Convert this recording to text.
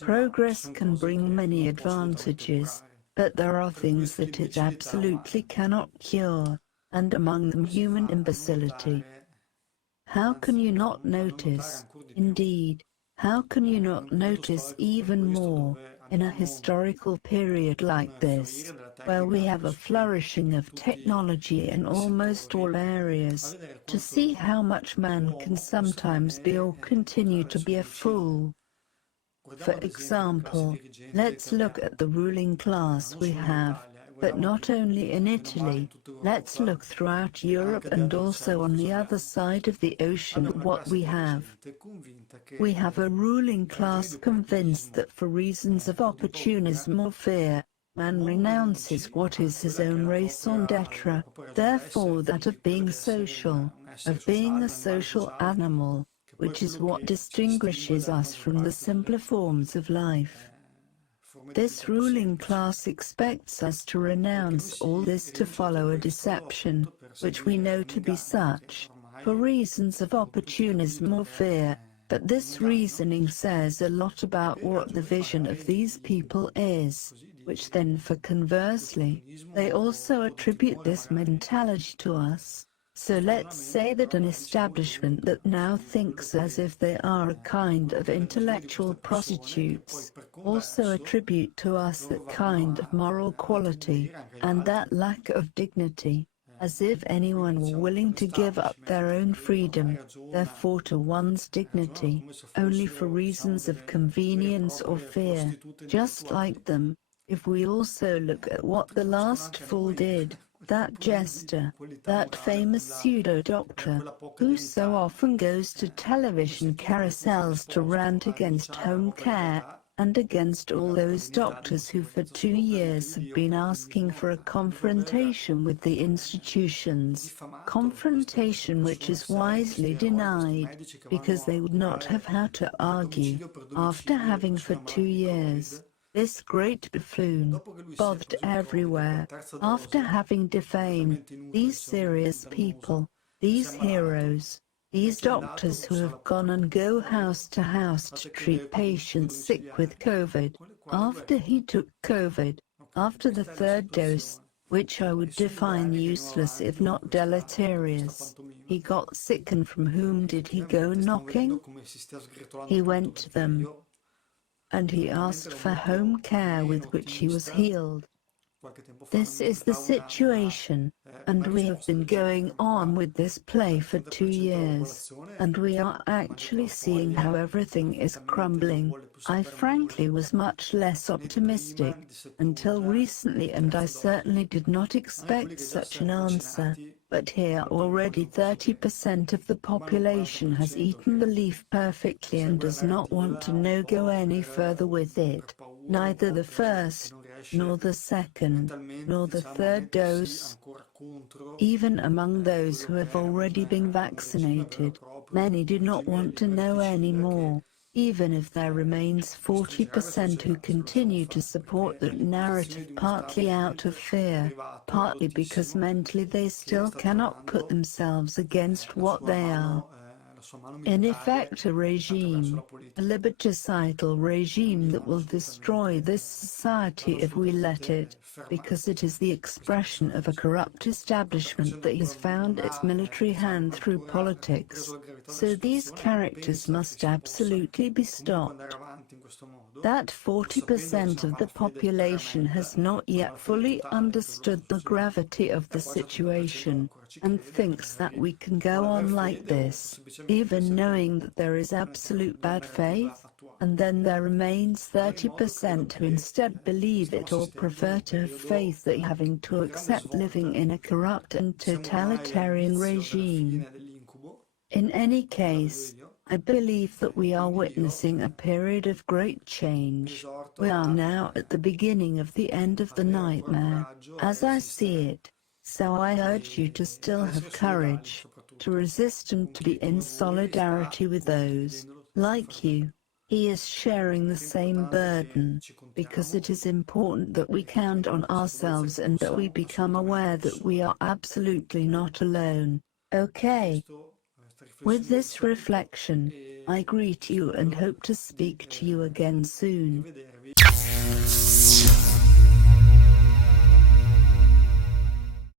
Progress can bring many advantages, but there are things that it absolutely cannot cure, and among them human imbecility. How can you not notice, indeed, how can you not notice even more, in a historical period like this, where we have a flourishing of technology in almost all areas, to see how much man can sometimes be or continue to be a fool? For example, let's look at the ruling class we have, but not only in Italy. Let's look throughout Europe and also on the other side of the ocean what we have. We have a ruling class convinced that for reasons of opportunism or fear, man renounces what is his own raison d'etre, therefore that of being social, of being a social animal, which is what distinguishes us from the simpler forms of life. This ruling class expects us to renounce all this to follow a deception, which we know to be such, for reasons of opportunism or fear, but this reasoning says a lot about what the vision of these people is, which then for conversely, they also attribute this mentality to us. So let's say that an establishment that now thinks as if they are a kind of intellectual prostitutes, also attribute to us that kind of moral quality, and that lack of dignity, as if anyone were willing to give up their own freedom, therefore to one's dignity, only for reasons of convenience or fear, just like them. If we also look at what the last fool did, that jester, that famous pseudo-doctor, who so often goes to television carousels to rant against home care, and against all those doctors who for 2 years have been asking for a confrontation with the institutions, confrontation which is wisely denied, because they would not have had to argue, after having for 2 years. This great buffoon, bothered everywhere, after having defamed these serious people, these heroes, these doctors who have gone and go house to house to treat patients sick with COVID, after he took COVID, after the 3rd dose, which I would define useless if not deleterious, he got sick, and from whom did he go knocking? He went to them, and he asked for home care with which he was healed. This is the situation, and we have been going on with this play for 2 years, and we are actually seeing how everything is crumbling. I frankly was much less optimistic until recently, and I certainly did not expect such an answer. But here already 30% of the population has eaten the leaf perfectly and does not want to go any further with it, neither the first, nor the second, nor the 3rd dose. Even among those who have already been vaccinated, many do not want to know any more, even if there remains 40% who continue to support that narrative, partly out of fear, partly because mentally they still cannot put themselves against what they are. In effect, a regime, a liberticidal regime that will destroy this society if we let it, because it is the expression of a corrupt establishment that has found its military hand through politics. So these characters must absolutely be stopped. That 40% of the population has not yet fully understood the gravity of the situation, and thinks that we can go on like this, even knowing that there is absolute bad faith, and then there remains 30% who instead believe it or prefer to have faith that having to accept living in a corrupt and totalitarian regime. In any case, I believe that we are witnessing a period of great change. We are now at the beginning of the end of the nightmare, as I see it. So I urge you to still have courage, to resist and to be in solidarity with those, like you. He is sharing the same burden, because it is important that we count on ourselves and that we become aware that we are absolutely not alone. Okay. With this reflection, I greet you and hope to speak to you again soon.